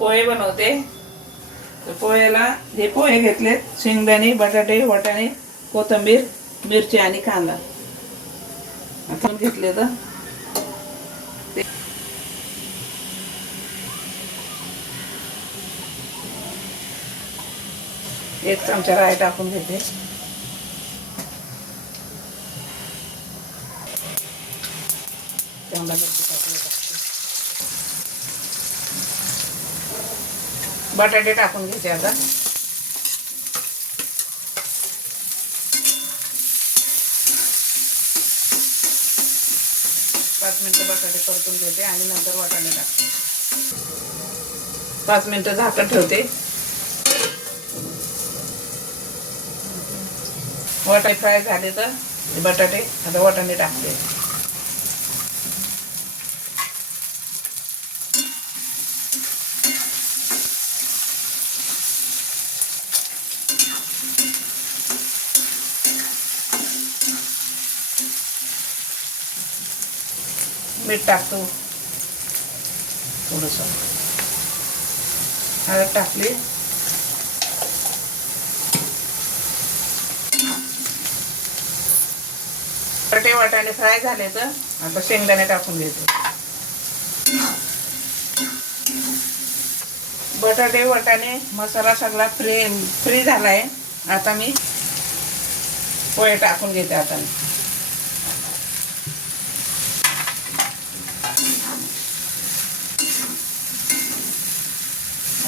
पोहे बनवते. तर पोह्याला हे पोहे घेतलेत, शेंगदाणे, बटाटे, वाटाणे, कोथिंबीर, मिरची आणि कांदा आपण घेतले. तर एक चमचा राई टाकून घेते. कांदा मिरची टाकून टाकते. बटाटे टाकून घ्यायचे आता. पाच मिनिटं बटाटे परतून घेते आणि नंतर वाटाणे टाकते. 5 मिनिटं झाकण ठेवते. वाटाणे फ्राय झाले तर बटाटे आता वाटाणे टाकते. मीठ टाकतो थोडंसं. हळद टाकली. बटाटे वाटाणे फ्राय झाले तर आता शेंगदाणे टाकून घेते. बटाटे वाटाणे मसाला सगळा फ्री झालाय. आता मी पोहे टाकून घेते. आता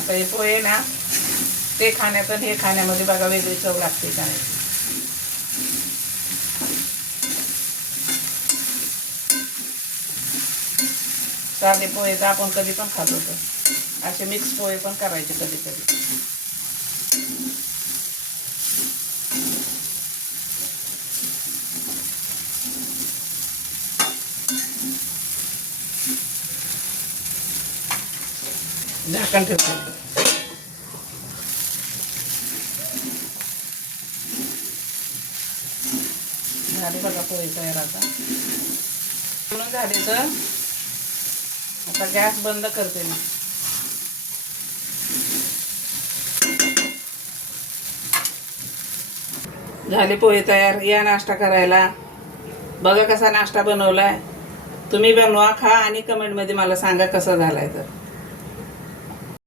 हे पोहे ना ते खाण्यात आणि हे खाण्यामध्ये बघा वेगळी चव लागते का नाही. साधे पोहे तर आपण कधी पण खात होतो. असे मिक्स पोहे पण करायचे कधी कधी. झाकण ठेवते. झाले बघा पोहे तयार. आता झाले तर आता गॅस बंद करते मी. झाले पोहे तयार. या नाश्ता करायला. बघा कसा नाश्ता बनवलाय. तुम्ही बनवा, खा आणि कमेंटमध्ये मला सांगा कसा झालाय. तर